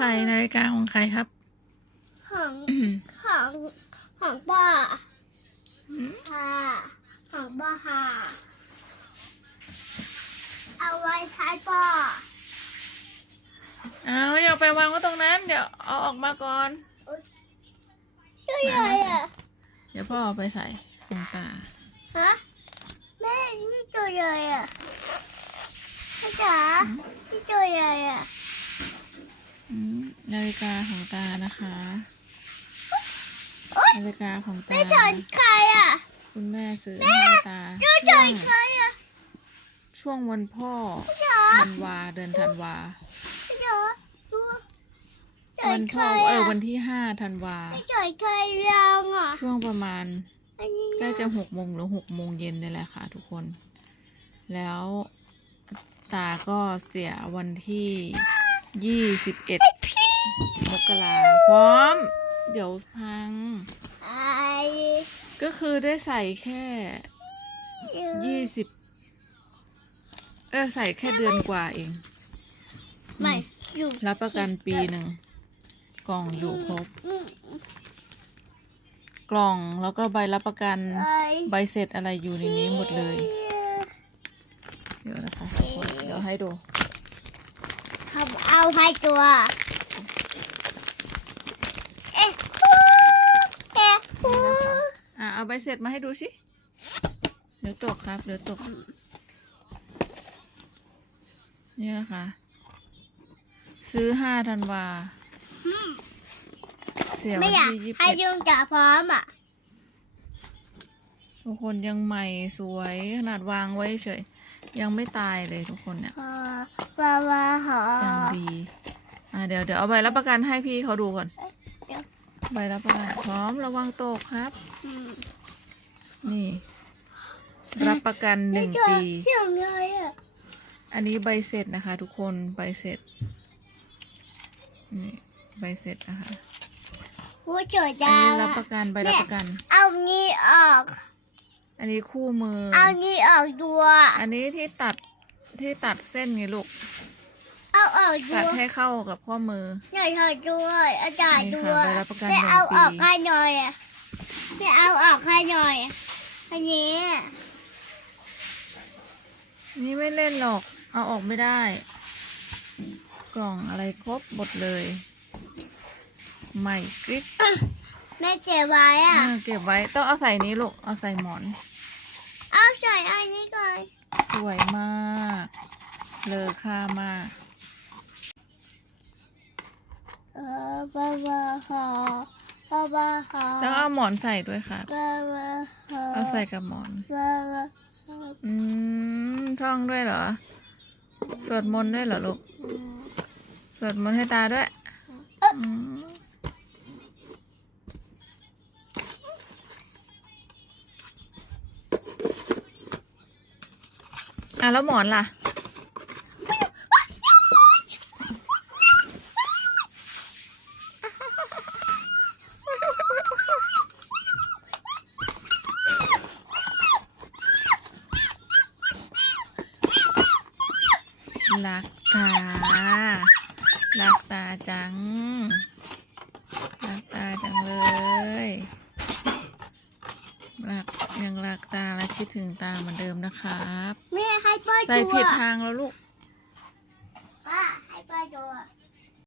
ใครนาฬิกาของใครครับ ของของของป้าค่ะของป้าค่ะเอาไว้ท้ายป้าเอาอย่าไปวางไว้ตรงนั้น เดี๋ยวเอาออกมาก่อนตัวใหญ่อะเดี๋ยวพ่อเอาไปใส่ของตาฮะแม่นี่ตัวใหญ่อะพ่อจ๋านี่ตัวใหญ่อะอืม นาฬิกาของตานะคะนาฬิกาของตา ไม่สนใครอะคุณแม่ซื้อให้ตาไม่สช่วงนใครอะช่วงวันพ่อจ๋าธันวาเดือนธันวาจ๋าดูสวันนใคพ่รอเอออะวันที่ห้าธันวาไม่สนใครยังอะช่วงประมาณอันนี้ใกล้นะจะหกโมงหรือหกโมงเย็นนี่แหละค่ะ ทุกคน แล้วตาก็เสียวันที่ยี่สิบเอ็ด มกราพร้อม เดี๋ยวพังไอ้ก็คือได้ใส่แค่ยี่สิบเออใส่แค่เดือนกว่าเอง ไม่อยู่รับประกันปีหนึ่ง กล่องอยู่ครบ อืม กล่องแล้วก็ใบรับประกันไอ้ใบเสร็จอะไรอยู่ในนี้หมดเลย เดี๋ยวนะคะทุกคนเดี๋ยวให้ดูเขาเอาให้ตัว เอ๊ะฮู้เอ๊ะฮู้ อะ เอาใบเสร็จมาให้ดูสิเดี๋ยวตกครับ เดี๋ยวตก นี่นะคะ ซื้อห้าธันวา เสียวัไม่นอยากที่ยี่สิบให้เอ็ดยุงจ๋าพร้อมอะ ทุกคนยังใหม่สวยขนาดวางไว้เฉย ยังไม่ตายเลยทุกคนเนี่ย พอวาวาหอยังดี อะเดี๋ยวเดี๋ยวเอาใบรับประกันให้พี่เขาดูก่อนเดี๋ยว ใบรับประกันพร้อมระวังตกครับอืมนี่ รับประกันหนึ่งปีเสียงไงอะ อันนี้ใบเสร็จนะคะ ทุกคนใบเสร็จ นี่ใบเสร็จนะคะผู้เฉยอันจ้านี้รับประกันใบรับประกัน เอานี้ออก อันนี้คู่มือ เอานี้ออกตัวอันนี้ที่ตัดที่ตัดเส้นไงลูก เอาออกตัตัดวให้เข้ากับข้อมือ หน่อยเถอะด้วยอาจารย์นี่ด้ค่ะวยใบรับประกันไม่หนึ่งเอาออกปีให้หน่อยอะไม่เอาออกให้หน่อยอะอันนี้นี่ไม่เล่นหรอก เอาออกไม่ได้ กล่องอะไรครบหมดเลย ใหม่กริ๊บแม่เจ็บไว้อะ อ่าเก็บไว้ต้องเอาใส่นี้ลูก เอาใส่หมอน เอาใส่อันนี้ก่อนสวยมาก เลอค่ามากเออ บาบาฮอบาบาฮอต้องเอาหมอนใส่ด้วยค่ะบาบาฮอเอาใส่กับหมอนบาบาฮออืมท่องด้วยเหรอ สวดมนต์ด้วยเหรอลูก สวดมนต์ให้ตาด้วยอ๊ะอืมอะแล้วหมอนล่ะ รักตา รักตาจัง รักตาจังเลย รักยังรักตาและคิดถึงตาเหมือนเดิมนะครับ แม่ให้ป้อยตัวใส่ผิดทางแล้วลูกป้าให้เปิดตัว